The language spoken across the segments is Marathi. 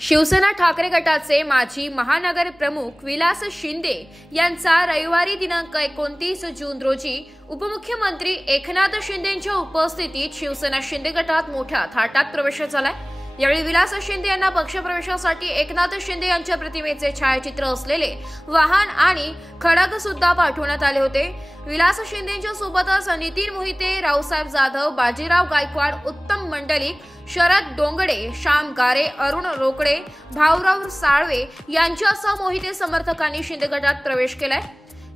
शिवसेना ठाकरे गटाचे माजी महानगर प्रमुख विलास शिंदे यांचा रविवारी दिनांक 29 जून रोजी उपमुख्यमंत्री एकनाथ शिंदेंच्या उपस्थितीत शिवसेना शिंदे गटात मोठ्या थाटात प्रवेश झालाय। यावेळी विलास शिंदे यांना पक्षप्रवेशासाठी एकनाथ शिंदे यांच्या प्रतिमेचे छायाचित्र असलेले वाहन आणि खडक सुद्धा पाठवण्यात आले होते। विलास शिंदेंच्या सोबतच नितीन मोहिते, रावसाहेब जाधव, बाजीराव गायकवाड, उत्तम मंडलिक, शरद डोंगडे, श्याम गारे, अरुण रोकडे, भाऊराव साळवे यांच्यासह मोहिते समर्थकांनी शिंदे गटात प्रवेश केलाय।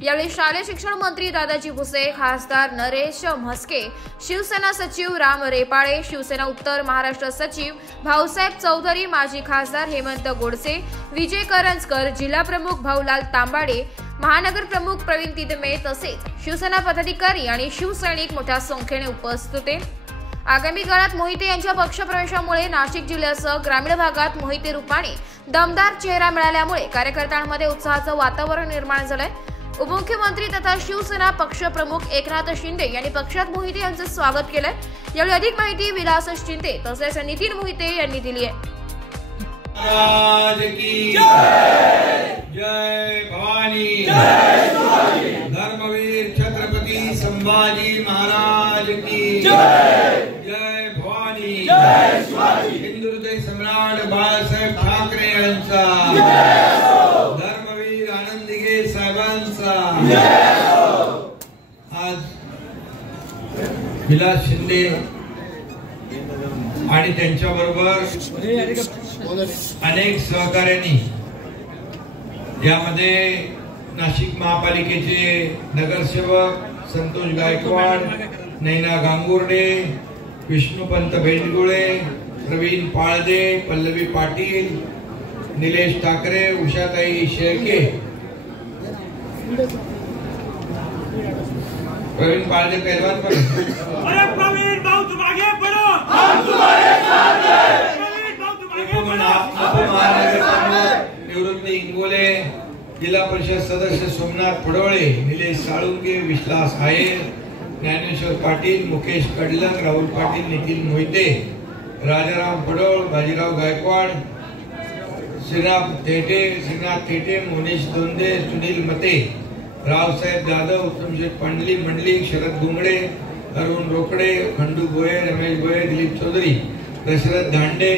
यावेळी शालेय शिक्षण मंत्री दादाजी भुसे, खासदार नरेश म्हस्के, शिवसेना सचिव राम रेपाळे, शिवसेना उत्तर महाराष्ट्र सचिव भाऊसाहेब चौधरी, माजी खासदार हेमंत गोडसे, विजय करंजकर, जिल्हा प्रमुख भाऊलाल तांबाडे, महानगर प्रमुख प्रवीण तिदमे तसेच शिवसेना पदाधिकारी आणि शिवसैनिक मोठ्या संख्येने उपस्थित होते। आगामी काळात मोहिते यांच्या पक्षप्रवेशामुळे नाशिक जिल्ह्यासह ग्रामीण भागात मोहिते रूपाने दमदार चेहरा मिळाल्यामुळे कार्यकर्त्यांमध्ये उत्साहाचं वातावरण निर्माण झालंय। उपमुख्यमंत्री तथा शिवसेना पक्षप्रमुख एकनाथ शिंदे यांनी पक्षात मोहिते यांचे स्वागत केलंय। यावेळी अधिक माहिती विलास शिंदे तसेच नितीन मोहिते यांनी दिली आहे। जय भवानी, जय शिवाजी, धर्मवीर छत्रपती संभाजी महाराज की जय। जय भवानी, जय शिवाजी, हिंदू हृदय सम्राट बाळासाहेब ठाकरे यांचा जय हो, धर्मवीर आनंदीगे साहेबांचा जय हो। आज विलास शिंदे आणि त्यांच्याबरोबर अनेक सहकार्यांनी यामध्ये नाशिक महापालिकेचे नगरसेवक संतोष गायकवाड, नैना गांगुर्डे, विष्णुपंत बेंडगुळे, प्रवीण पाळदे, पल्लवी पाटील, निलेश ठाकरे, उषाताई शेळके, प्रवीण पाळदे पहलवान पर प्रवीण भाऊ तुम आगे बढ़ो, हम तुम्हारे साथ हैं। प्रवीण भाऊ तुम आगे बढ़ो। निवृत्ती इंगोले, जिल्हा परिषद सदस्य सोमनाथ पडोळे, निलेश साळुंके, विश्वास आयर, ज्ञानेश्वर पाटील, मुकेश कडलंग, राहुल पाटील, नितीन मोहिते, राजाराम पडोळ, बाजीराव गायकवाड, श्रीनाथ थेटे, मोनीश दोंदे, सुनील मते, रावसाहेब जाधव, उत्तमशेठ पांडली मंडलिक, शरद डोंगडे, अरुण रोकडे, खंडू गोये, रमेश गोये, दिलीप चौधरी, दशरथ धांडे,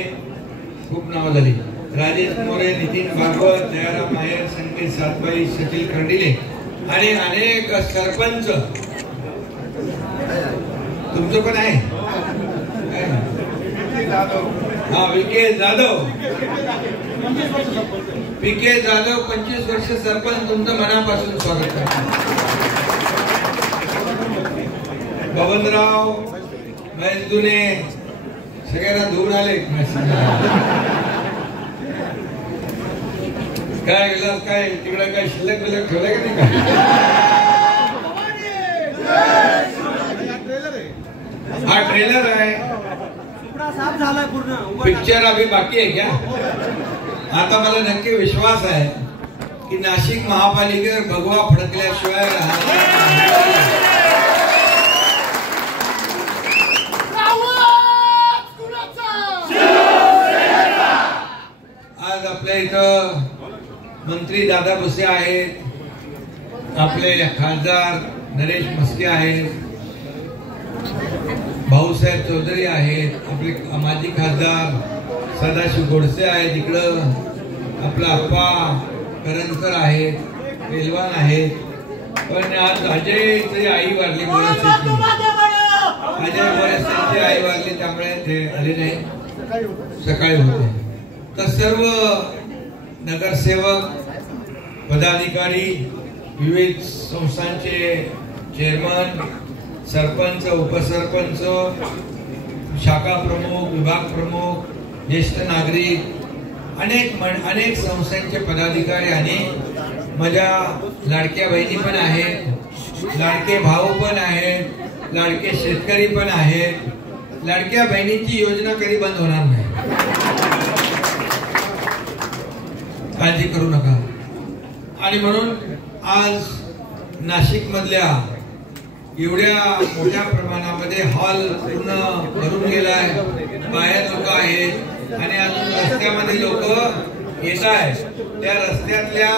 खूप नाव झाली, राजेश मोरे, नितीन भागवत, दयाराम आयर, संकेत सातबाई, सचिल खंडिले आणि अनेक सरपंच। तुमचं पण आहे हा, विके जाधव, पीके जाधव 25 वर्ष सरपंच, तुमचं मनापासून स्वागत करतो। बबनराव मैसदुने सगळ्यांना दूर आले। काय विलास, काय तिकडे काय शिल्लक बिलक ठेवलंय का नाही? हा ट्रेलर आहे, पिक्चर अभी बाकी आहे क्या? आता मला नक्की विश्वास आहे की नाशिक महापालिकेवर भगवा फडकल्याशिवाय आज आपल्या इथं मंत्री दादा भुसे आहेत, आपले खासदार नरेश म्हस्के आहेत, भाऊसाहेब चौधरी आहेत, आपले माजी खासदार सदाशिव गोडसे आहेत, इकडं आपला अप्पा करंजकर आहेत, पेलवान आहेत, पण आज अजयची आई वारली, अजय मोरेची आई वारली, त्यामुळे ते आले नाही, सकाळी होते। तर सर्व नगरसेवक, पदाधिकारी, विविध संस्थांचे चेअरमन, सरपंच, उपसरपंच, शाखा प्रमुख, विभाग प्रमुख, ज्येष्ठ नागरिक, अनेक संस्थांचे पदाधिकारी आणि माझ्या लाडक्या बहिणी पण आहेत, लाडके भाऊ पण आहेत, लाडके शेतकरी पण आहेत। लाडक्या बहिणीची योजना कधी बंद होणार नाही, काळजी करू नका। आणि म्हणून आज नाशिक मधल्या एवढ्या मोठ्या प्रमाणामध्ये हॉल पूर्ण भरून गेलाय, बाहेर लोक आहेत आणि अजून रस्त्यामध्ये लोक येत आहेत. त्या रस्त्यातल्या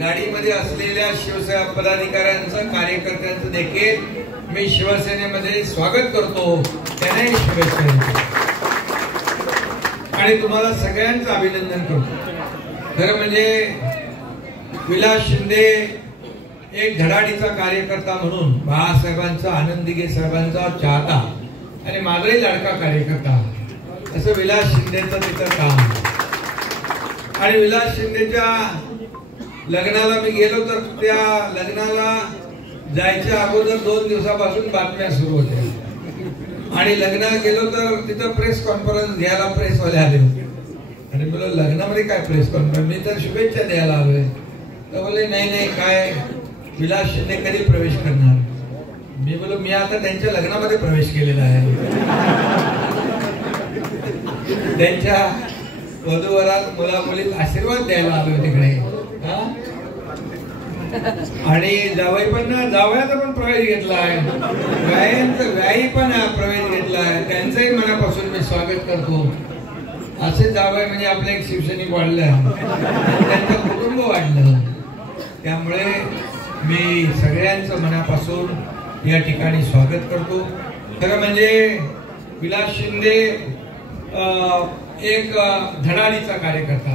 गाडीमध्ये असलेल्या शिवसेना पदाधिकाऱ्यांचं, कार्यकर्त्यांचं देखील मी शिवसेनेमध्ये स्वागत करतो. त्यांनाही शुभेच्छा देतो आणि तुम्हाला सगळ्यांचं अभिनंदन करतो. खरं म्हणजे विलास शिंदे एक धडाडीचा कार्यकर्ता म्हणून बाळासाहेबांचा, आनंद दिघे साहेबांचा चाहता आणि माझाही लाडका कार्यकर्ता असं विलास शिंदेचं तिथं काम. आणि विलास शिंदेच्या लग्नाला मी गेलो तर त्या लग्नाला जायच्या अगोदर 2 दिवसापासून बातम्या सुरू होत्या आणि लग्नाला गेलो तर तिथं प्रेस कॉन्फरन्स घ्यायला प्रेसवाले आले होते आणि मला लग्नामध्ये काय प्रेस कॉन्फरन्स, मी तर शुभेच्छा द्यायला आलोय. तर बोलले नाही काय विलास शिंदे कधी प्रवेश करणार. मी बोलो मी आता त्यांच्या लग्नामध्ये प्रवेश केलेला आहे. त्यांच्या वधूवरात मुला मुलीत आशीर्वाद द्यायला आलोय तिकडे. आणि जावई पण जावयाचा पण प्रवेश घेतलाय, व्याई पण प्रवेश घेतलाय. त्यांचंही मनापासून मी स्वागत करतो. असे जावई म्हणजे आपलं एक शिवसैनिक वाढलं, त्यांचं कुटुंब वाढलं. त्यामुळे मी सगळ्यांचं मनापासून या ठिकाणी स्वागत करतो. खरं म्हणजे विलास शिंदे एक धडाडीचा कार्यकर्ता,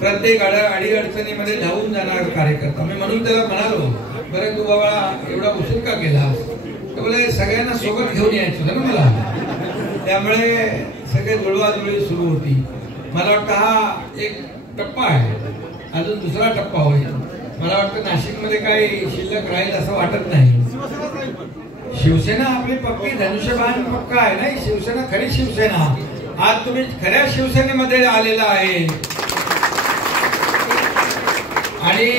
प्रत्येक अडीअडचणीमध्ये धावून जाणारा कार्यकर्ता. मी म्हणून त्याला म्हणालो, बरं तू बाबा एवढा उशीर का केलास. तर बोले सगळ्यांना सोबत घेऊन यायचं ना मला. त्यामुळे सगळे जुळवाजुळवी सुरू होती. मला वाटतं हा एक टप्पा आहे, अजून दुसरा टप्पा होईल. मला वाटतं नाशिकमध्ये काही शिल्लक राहील असं वाटत नाही. शिवसेना आपली पक्की धनुष्यबाण पक्का आहे. नाही, शिवसेना खरी शिवसेना. आज तुम्ही खऱ्या शिवसेनेमध्ये आलेला आहे. आणि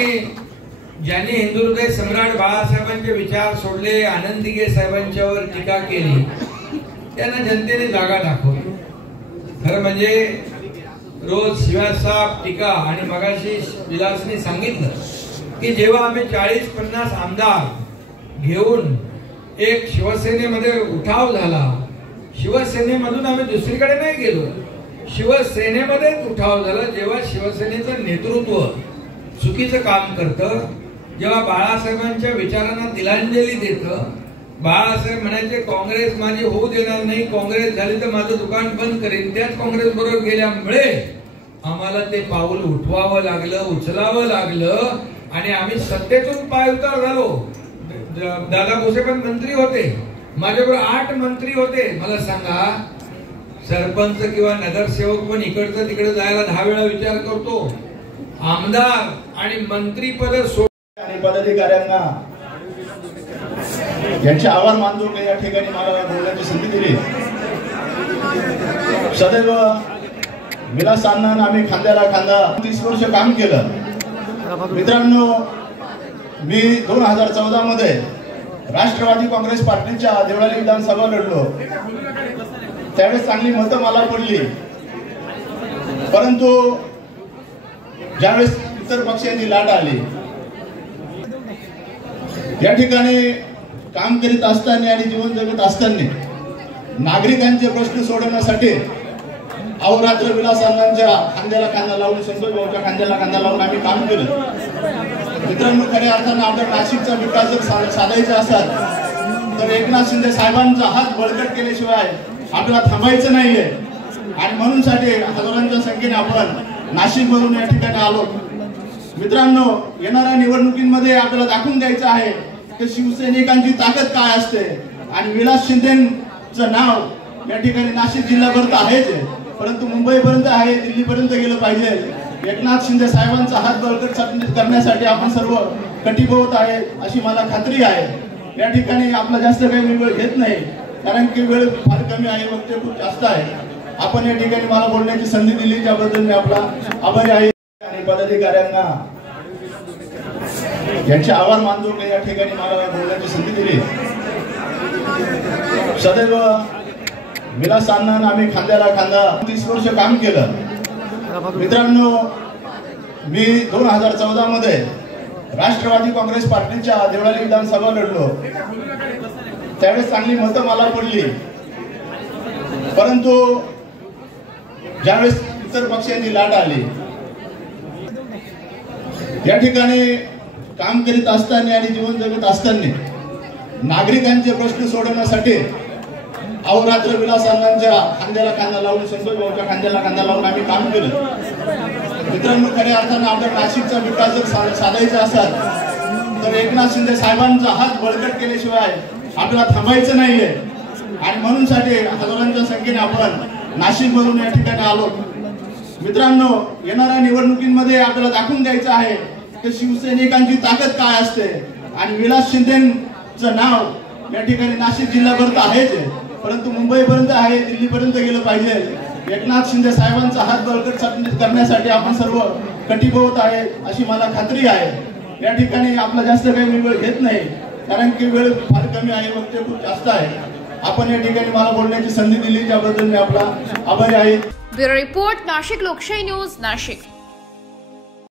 ज्यांनी हिंदू हृदय सम्राट बाळासाहेबांचे विचार सोडले, आनंद दिघे साहेबांच्यावर टीका केली, त्यांना जनतेने जागा दाखवली. खरं म्हणजे रोज शिवासाहेब टीका. आणि मगाशी विलासने सांगितलं की जेव्हा आम्ही 40-50 आमदार घेऊन एक शिवसेनेमध्ये उठाव झाला, शिवसेनेमधून आम्ही दुसरीकडे नाही गेलो, शिवसेनेमध्येच उठाव झाला. जेव्हा शिवसेनेचं नेतृत्व चुकीचं काम करतं, जेव्हा बाळासाहेबांच्या विचारांना तिलांजली देतं, बाळासाहेब म्हणायचे काँग्रेस माझी होऊ देणार नाही, काँग्रेस झाली तर माझं दुकान बंद करेन, त्याच काँग्रेस बरोबर गेल्यामुळे आम्हाला ते पाऊल उठवावं लागलं, उचलावं लागलं आणि आम्ही सत्तेतून पाय उतार झालो. दादा भुसे पण मंत्री होते, माझ्याबरोबर 8 मंत्री होते. मला सांगा, सरपंच किंवा नगरसेवक पण इकडचं तिकडे जायला 10 वेळा विचार करतो. आमदार आणि मंत्री पद आणि पदाधिकाऱ्यांना यांचे आभार मानतो की या ठिकाणी मला बोलण्याची संधी दिली. सदैव विलास अण्णांना आम्ही खांद्याला खांदा 30 वर्ष काम केलं. मित्रांनो, मी 2014 मध्ये राष्ट्रवादी काँग्रेस पार्टीच्या देवळाली विधानसभा लढलो. त्यावेळेस चांगली मतं मला पडली. परंतु ज्यावेळेस इतर पक्षांची लाट आली, या ठिकाणी काम करीत असताना आणि जीवन जगत असताना नागरिकांचे प्रश्न सोडवण्यासाठी अहोरात्र विलास अण्णांच्या खांद्याला खांदा लावून, संतोष भाऊच्या खांद्याला खांदा लावून आम्ही काम केलं. मित्रांनो, खऱ्या अर्थानं आपल्या नाशिकचा विकास जर साधायचा असेल तर एकनाथ शिंदे साहेबांचा हात बळकट केल्याशिवाय आपल्याला थांबायचं नाहीये. आणि म्हणून साठी हजारांच्या संख्येने आपण नाशिक मधून या ठिकाणी आलो. मित्रांनो, येणाऱ्या निवडणुकीमध्ये आपल्याला दाखवून द्यायचं आहे की शिवसैनिकांची ताकद काय असते. आणि विलास शिंदेचं नाव या ठिकाणी नाशिक जिल्ह्याभर आहेच, परंतु मुंबईपर्यंत आहे, दिल्लीपर्यंत गेलं पाहिजे. एकनाथ शिंदे साहेबांचा हात बळकट करण्यासाठी आपण सर्व कटिबद्ध आहे अशी मला खात्री आहे. या ठिकाणी आपला जास्त काही वेळ घेत नाही, कारण की वेळ फार कमी आहे, वक्तव्य खूप जास्त आहे. आपण या ठिकाणी मला बोलण्याची संधी दिली त्याबद्दल मी आपला आभारी आहे. आणि पदाधिकाऱ्यांना यांचे आभार मानतो की या ठिकाणी मला बोलण्याची संधी दिली. सदैव विलास अण्णांना आम्ही खांद्याला खांदा 30 वर्ष काम केलं. मित्रांनो, मी 2014 मध्ये राष्ट्रवादी काँग्रेस पार्टीच्या देवळाली विधानसभा लढलो. त्यावेळेस चांगली मतं मला पडली, परंतु ज्यावेळेस इतर पक्षांची लाट आली, या ठिकाणी काम करीत असताना आणि जीवन जगत असताना नागरिकांचे प्रश्न सोडवण्यासाठी अहोरात्र विलास अण्णांच्या खांद्याला खांदा लावून, संतोष भाऊच्या खांद्याला खांदा लावून आम्ही काम केलं. मित्रांनो, खऱ्या अर्थानं आपल्या नाशिकचा विकास जर साधायचा असाल तर एकनाथ शिंदे साहेबांचा हात बळकट केल्याशिवाय आपल्याला थांबायचं नाहीये. आणि म्हणून साठी हजारांच्या संख्येने आपण नाशिक मधून या ठिकाणी आलो. मित्रांनो, येणाऱ्या निवडणुकीमध्ये आपल्याला दाखवून द्यायचं आहे की शिवसैनिकांची ताकद काय असते. आणि विलास शिंदेचं नाव या ठिकाणी नाशिक जिल्ह्याभर तर आहेच, परंतु मुंबईपर्यंत आहे, दिल्लीपर्यंत गेलं पाहिजे. एकनाथ शिंदे साहेबांचा हात बळकट करण्यासाठी आपण सर्व कटिबद्ध आहे अशी मला खात्री आहे. या ठिकाणी आपला जास्त काही मी वेळ घेत नाही, कारण की वेळ फार कमी आहे, वक्तव्य खूप जास्त आहे. आपण या ठिकाणी मला बोलण्याची संधी दिली त्याबद्दल मी आपला आभारी आहे. ब्युरो रिपोर्ट, नाशिक लोकशाही न्यूज, नाशिक.